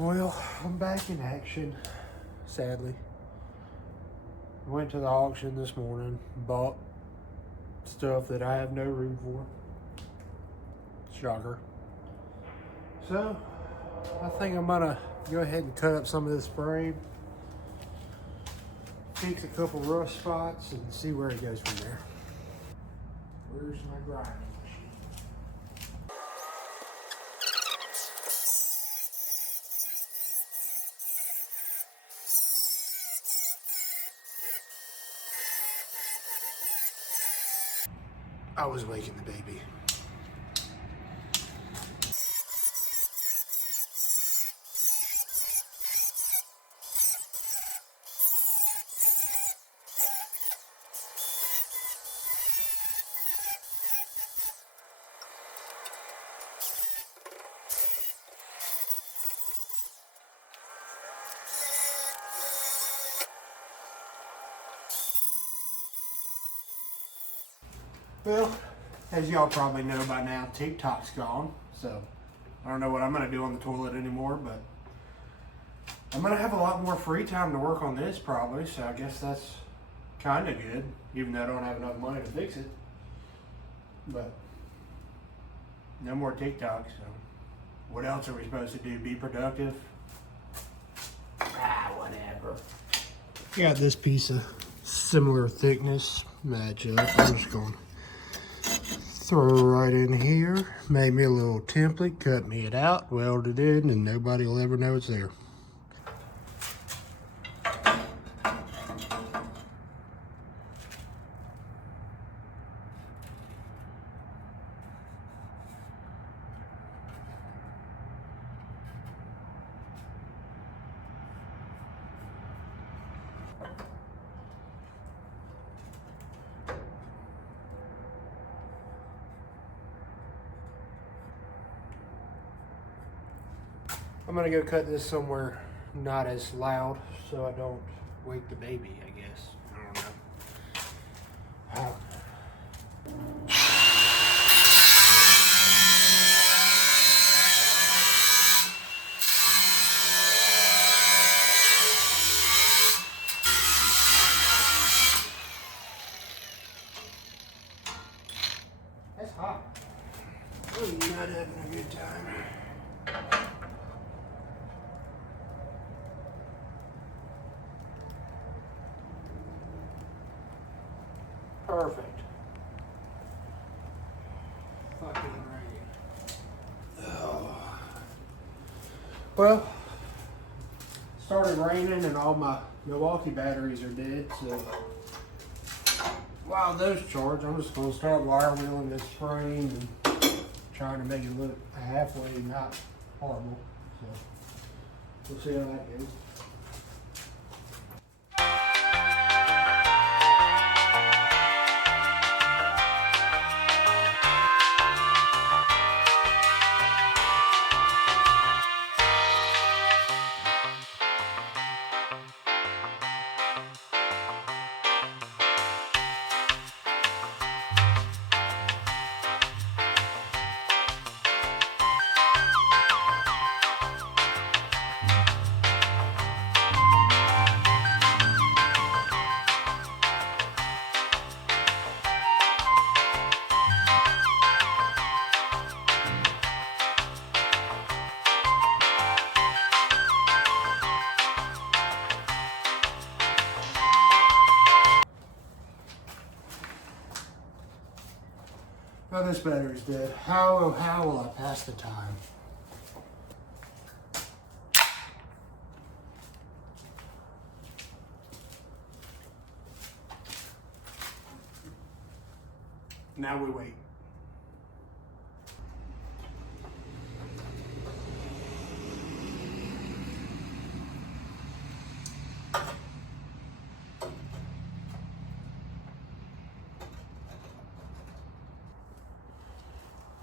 Well, I'm back in action, sadly. Went to the auction this morning, bought stuff that I have no room for. Shocker. So, I think I'm gonna go ahead and cut up some of this frame, fix a couple rough spots, and see where it goes from there. Where's my grinding machine? I was waking the baby. Well, as y'all probably know by now, TikTok's gone, so I don't know what I'm gonna do on the toilet anymore, but I'm gonna have a lot more free time to work on this probably, so I guess that's kind of good, even though I don't have enough money to fix it. But no more TikTok, so what else are we supposed to do? Be productive? Whatever. Got this piece of similar thickness match up. I'm just going to throw it right in here. Made me a little template, cut me it out, welded it in, and nobody will ever know it's there. I'm gonna go cut this somewhere not as loud so I don't wake the baby, I guess. I don't know. That's hot. I'm not having a good time. Perfect. Fucking rain. Oh. Well, started raining and all my Milwaukee batteries are dead, so while those charge, I'm just gonna start wire wheeling this frame and trying to make it look halfway not horrible. So we'll see how that goes. Well, this battery's dead. How will I pass the time? Now we wait.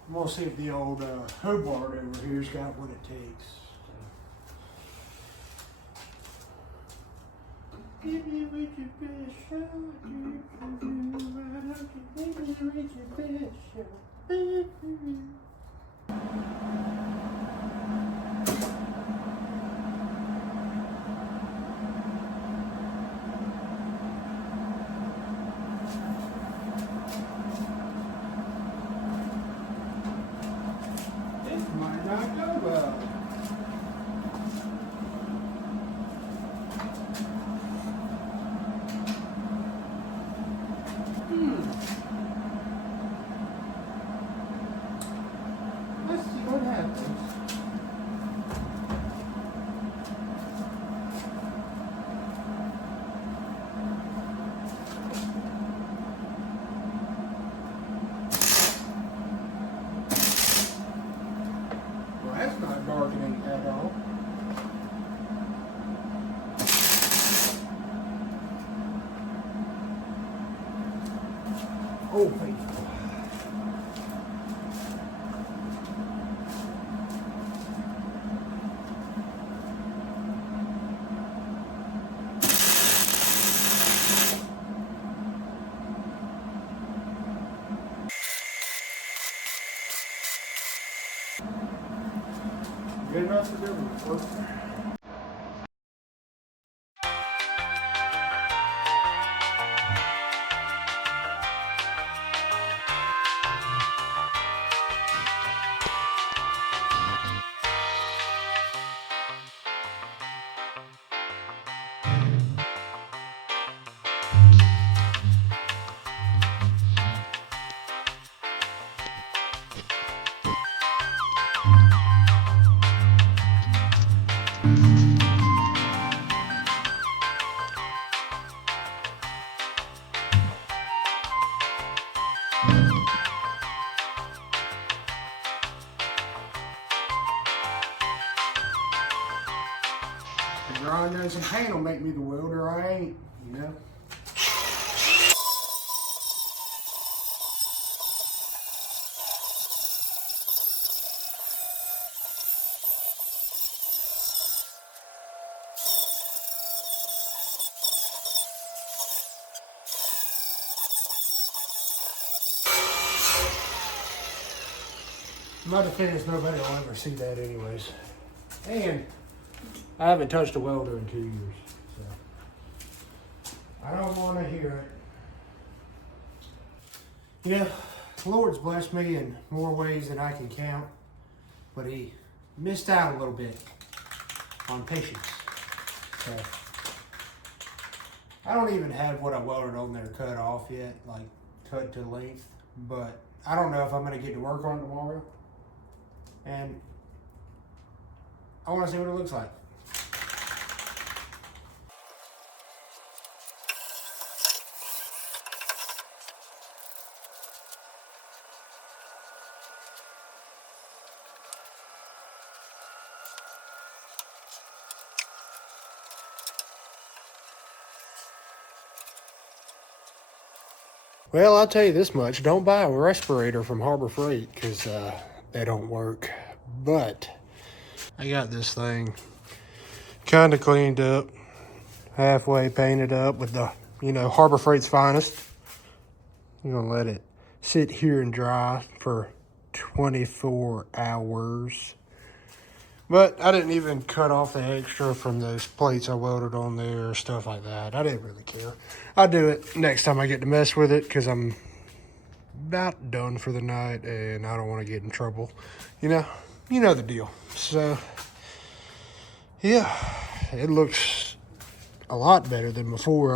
I'm gonna see if the old Hobart over here's got what it takes. Give me with your best shot. Give me with your best shot. Oh, wait. Good enough for everyone. The drawing nose and paint will make me the welder I ain't, you know? In my defense, nobody will ever see that anyways. And I haven't touched a welder in 2 years, so I don't want to hear it. You know, the Lord's blessed me in more ways than I can count, but He missed out a little bit on patience. So I don't even have what I welded on there cut off yet, like cut to length, but I don't know if I'm going to get to work on it tomorrow. And I want to see what it looks like. Well, I'll tell you this much. Don't buy a respirator from Harbor Freight because they don't work. But I got this thing kind of cleaned up, halfway painted up with the, Harbor Freight's finest. I'm going to let it sit here and dry for 24 hours. But I didn't even cut off the extra from those plates I welded on there, stuff like that. I didn't really care. I'll do it next time I get to mess with it because I'm about done for the night and I don't want to get in trouble. You know the deal. So, yeah, it looks a lot better than before. I was